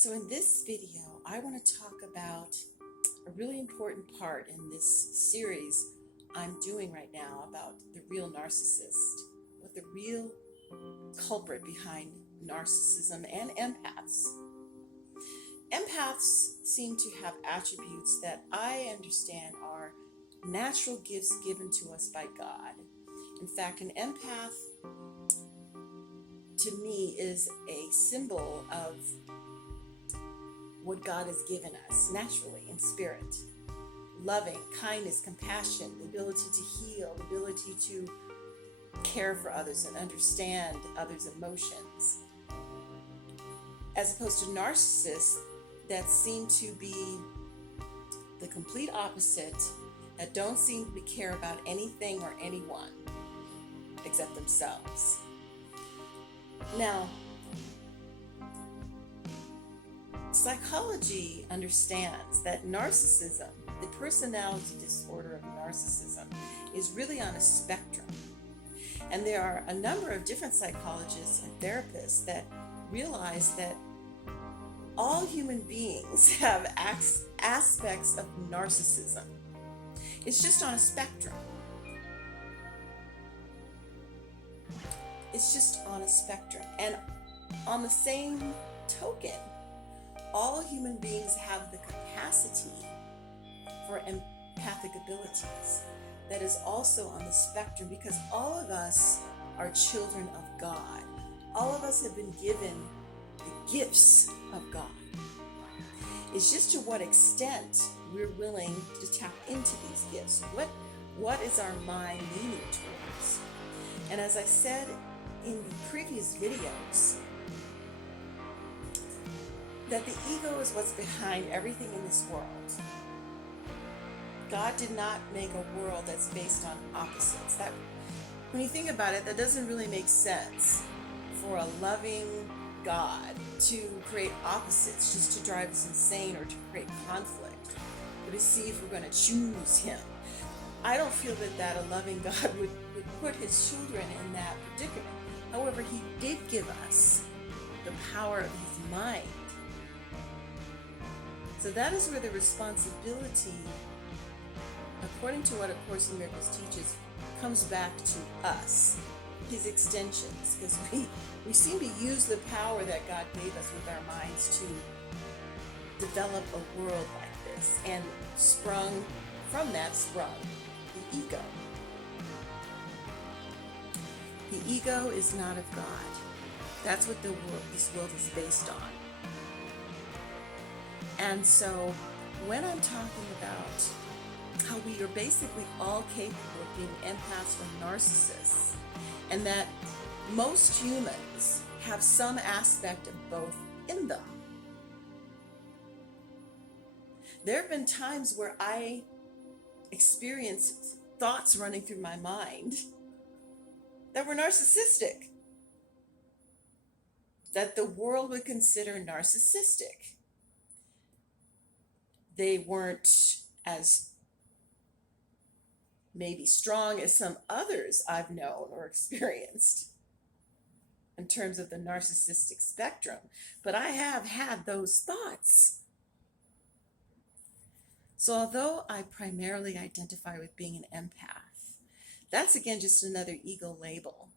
So in this video, I want to talk about a really important part in this series I'm doing right now about the real narcissist, what the real culprit behind narcissism and empaths. Empaths seem to have attributes that I understand are natural gifts given to us by God. In fact, an empath to me is a symbol of what God has given us naturally in spirit. Loving, kindness, compassion, the ability to heal, the ability to care for others and understand others' emotions. As opposed to narcissists that seem to be the complete opposite, that don't seem to care about anything or anyone except themselves. Now, psychology understands that narcissism, the personality disorder of narcissism, is really on a spectrum. And there are a number of different psychologists and therapists that realize that all human beings have aspects of narcissism. It's just on a spectrum. It's just on a spectrum. And on the same token, all human beings have the capacity for empathic abilities that is also on the spectrum, because all of us are children of God. All of us have been given the gifts of God. It's just to what extent we're willing to tap into these gifts. What is our mind leaning towards? And as I said in the previous videos, that the ego is what's behind everything in this world. God did not make a world that's based on opposites. That, when you think about it, that doesn't really make sense for a loving God to create opposites just to drive us insane or to create conflict, or to see if we're going to choose Him. I don't feel that a loving God would put His children in that predicament. However, He did give us the power of His mind. So that is where the responsibility, according to what A Course in Miracles teaches, comes back to us, His extensions, because we seem to use the power that God gave us with our minds to develop a world like this, and from that sprung the ego. The ego is not of God. That's what this world is based on. And so when I'm talking about how we are basically all capable of being empaths or narcissists, and that most humans have some aspect of both in them. There have been times where I experienced thoughts running through my mind that were narcissistic, that the world would consider narcissistic. They weren't as maybe strong as some others I've known or experienced in terms of the narcissistic spectrum, but I have had those thoughts. So although I primarily identify with being an empath, that's again just another ego label.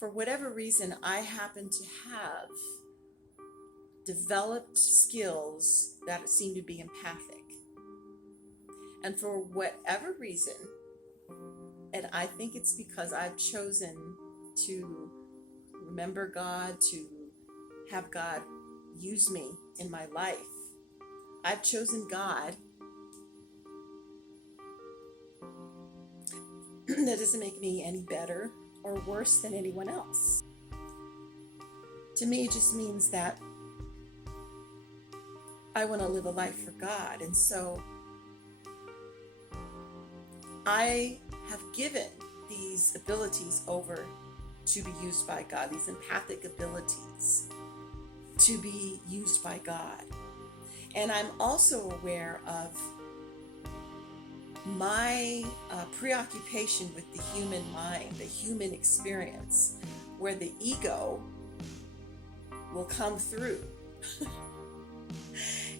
For whatever reason, I happen to have developed skills that seem to be empathic. And for whatever reason, and I think it's because I've chosen to remember God, to have God use me in my life. I've chosen God. That doesn't make me any better or worse than anyone else. To me, it just means that I want to live a life for God. And so I have given these abilities over to be used by God, these empathic abilities to be used by God. And I'm also aware of my preoccupation with the human mind, the human experience, where the ego will come through.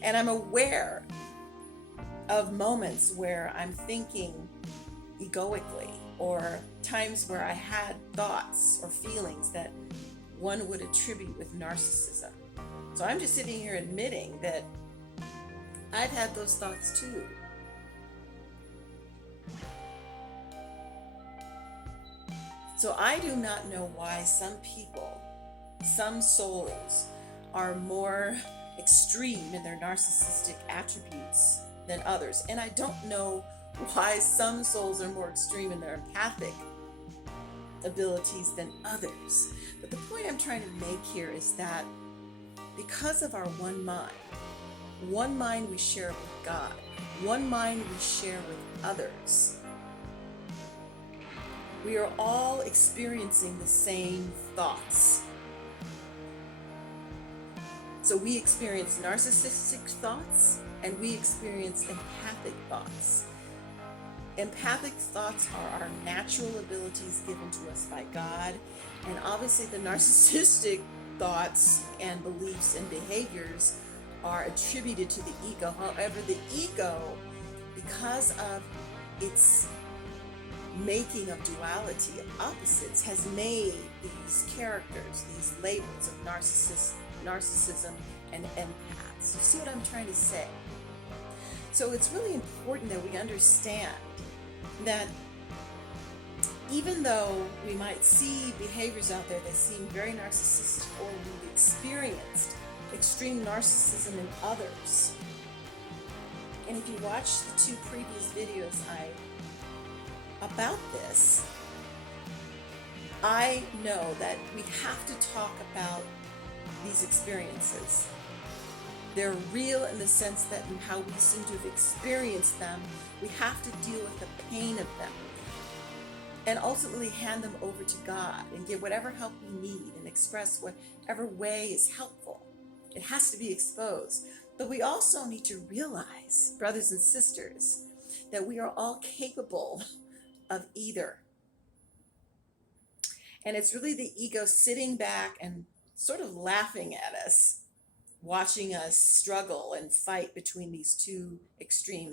And I'm aware of moments where I'm thinking egoically, or times where I had thoughts or feelings that one would attribute with narcissism. So I'm just sitting here admitting that I've had those thoughts too. So I do not know why some people, some souls, are more extreme in their narcissistic attributes than others. And I don't know why some souls are more extreme in their empathic abilities than others. But the point I'm trying to make here is that because of our one mind we share with God, one mind we share with others, we are all experiencing the same thoughts. So we experience narcissistic thoughts and we experience empathic thoughts. Empathic thoughts are our natural abilities given to us by God, and obviously the narcissistic thoughts and beliefs and behaviors are attributed to the ego. However, the ego, because of its making of duality, of opposites, has made these characters, these labels of narcissism and empaths. You see what I'm trying to say? So it's really important that we understand that even though we might see behaviors out there that seem very narcissistic, or we've experienced extreme narcissism in others, and if you watch the 2 previous videos about this, I know that we have to talk about these experiences. They're real in the sense that in how we seem to have experienced them, we have to deal with the pain of them and ultimately hand them over to God and get whatever help we need and express whatever way is helpful. It has to be exposed. But we also need to realize, brothers and sisters, that we are all capable of either. And it's really the ego sitting back and sort of laughing at us, watching us struggle and fight between these 2 extremes.